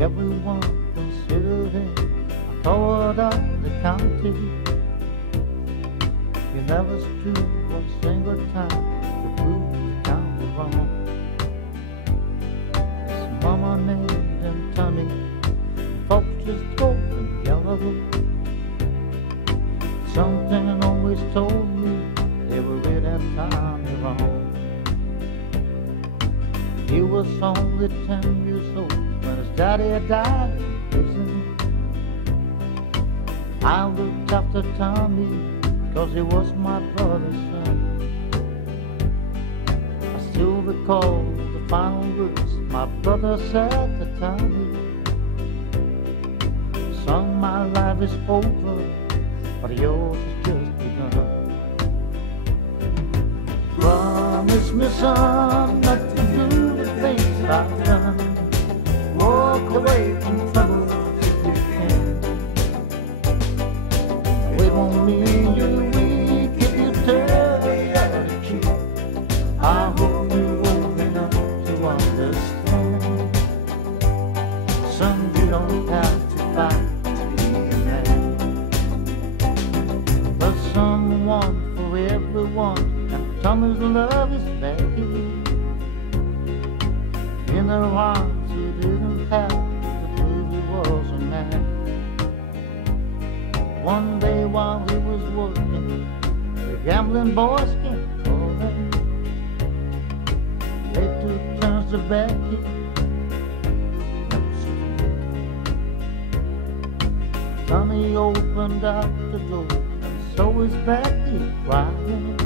Everyone considered him a coward of the county. He never stood one single time to prove the county wrong. His mama named him Tommy, folks just told him Yellow. Something always told me they were real that Tommy wrong. He was only 10 years old when his daddy died in prison. I looked after Tommy 'cause he was my brother's son. I still recall the final words my brother said to Tommy. Son, my life is over, but yours has just begun. Promise me, son, not to do the things I've done. Walk away from trouble if you can. Wait on me, you weak, if you turn the other cheek. I hope you're old enough to understand. Son, you don't have to fight to be a man. There's someone for everyone, and Tommy's love is back in her arms. He didn't have to prove he was a man. One day while he was working, the gambling boys came calling. They took turns to Becky. Tommy opened up the door, and so is Becky crying.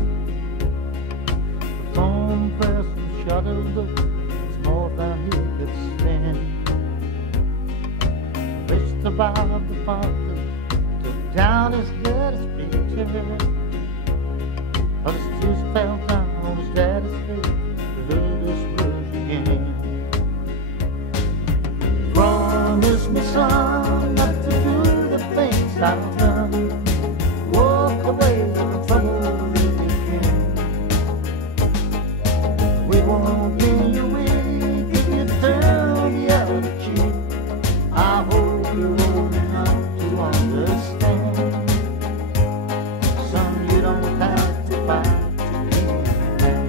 The phone press and shutter look was more than he could stand. Reached about the father, took down his daddy's picture, but his tears fell down on his daddy's face. He heard his words again. Promise me, son, not to do the things I've done. Walk away from trouble if you can. We won't be you weak if you turn the other cheek. I hope you're old enough to understand. Son, you don't have to fight to be a man.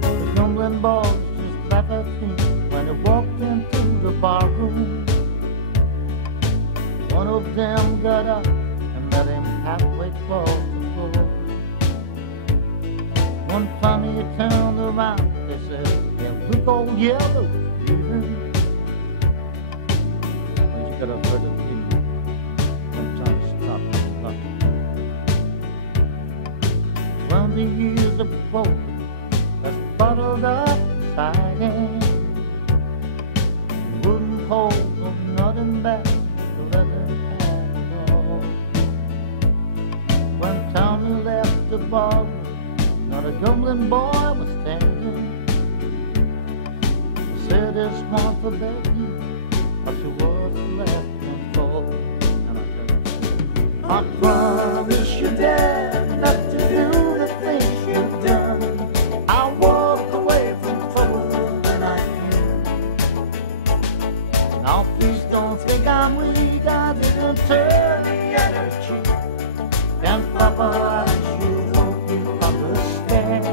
The grumbling boys just laughed at him when he walked into the barroom. One of them got up and met him halfway across the floor. One time he turned around, they said, yeah, we go Yellow, leaving. Well, you gotta heard of him. Sometimes stop and talk. When the years are broken, that's bottled up inside him. He wouldn't hold on nothing back. When Tommy left the bar, not a grumbling boy was standing. He said it's one for Becky, but she was left in cold. And I said, I promise you, Dad, not to do the things you've done. I'll walk away from trouble when I can. Now please don't think I'm weak, I didn't turn the other cheek. And Papa, I sure hope you understand.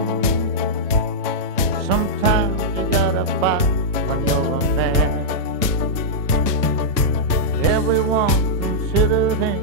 Sometimes you gotta fight when you're a man. Everyone considered him